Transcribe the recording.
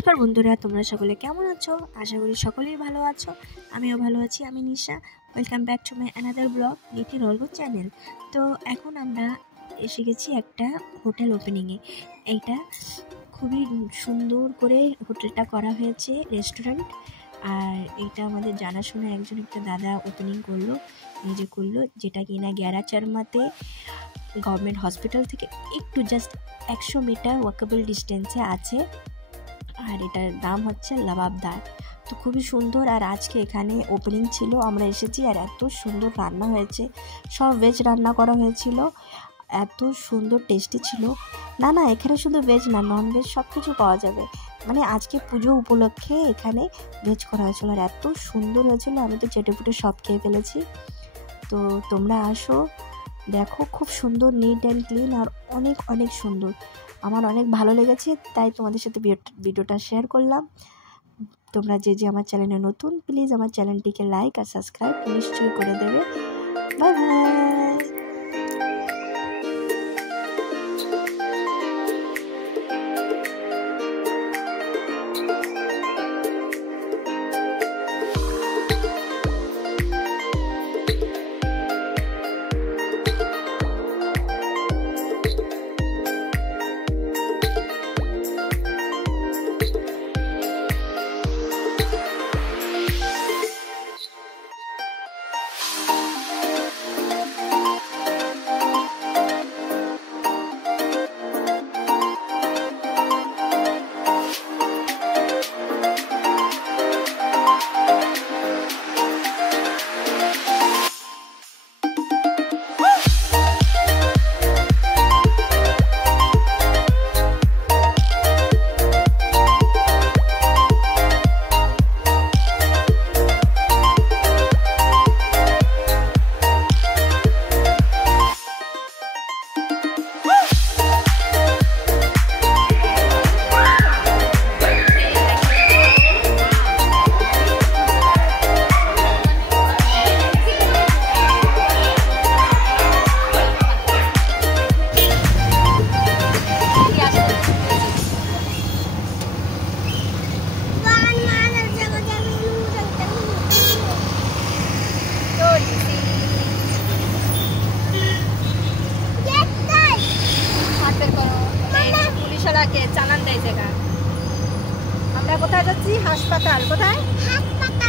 নমস্কার বন্ধুরা, তোমরা সকলে কেমন আছো? আশা করি সকলেই ভালো আছো। আমিও ভালো আছি। আমি Nisha. Welcome back to my another blog লিটি রলগো চ্যানেল। তো এখন আমরা এসে গেছি একটা হোটেল ওপেনিংয়ে। এইটা খুবই সুন্দর করে হোটেলটা করা হয়েছে, রেস্টুরেন্ট। আর এটা আমাদের জানাশোনা একজন একটা দাদা ওপেনিং করলো, নিজে করলো, যেটা কিনা গ্যারাচারমাতে গভর্নমেন্ট হসপিটাল থেকে একটু জাস্ট 100 মিটার ওয়াকেবল ডিস্টেন্সে আছে। আর এটার দাম হচ্ছে লাবাবদার। তো খুবই সুন্দর। আর আজকে এখানে ওপেনিং ছিল, আমরা এসেছি। আর এত সুন্দর রান্না হয়েছে, সব ভেজ রান্না করা হয়েছিল, এত সুন্দর টেস্টি ছিল। না এখানে শুধু ভেজ না, নন ভেজ সব কিছু পাওয়া যাবে। মানে আজকে পুজো উপলক্ষে এখানে ভেজ করা হয়েছিল, আর এত সুন্দর হয়েছিল, আমি তো চেটেপুটে সব খেয়ে ফেলেছি। তো তোমরা আসো, দেখো, খুব সুন্দর, নিট অ্যান্ড ক্লিন, আর অনেক অনেক সুন্দর। আমার অনেক ভালো লেগেছে, তাই তোমাদের সাথে ভিডিওটা শেয়ার করলাম। তোমরা যে আমার চ্যানেলে নতুন, প্লিজ আমার চ্যানেলটিকে লাইক আর সাবস্ক্রাইব নিশ্চয়ই করে দেবে। Bye bye. চালান দেয় জায়গা। আমরা কোথায় যাচ্ছি? হাসপাতাল। কোথায়? হাসপাতাল।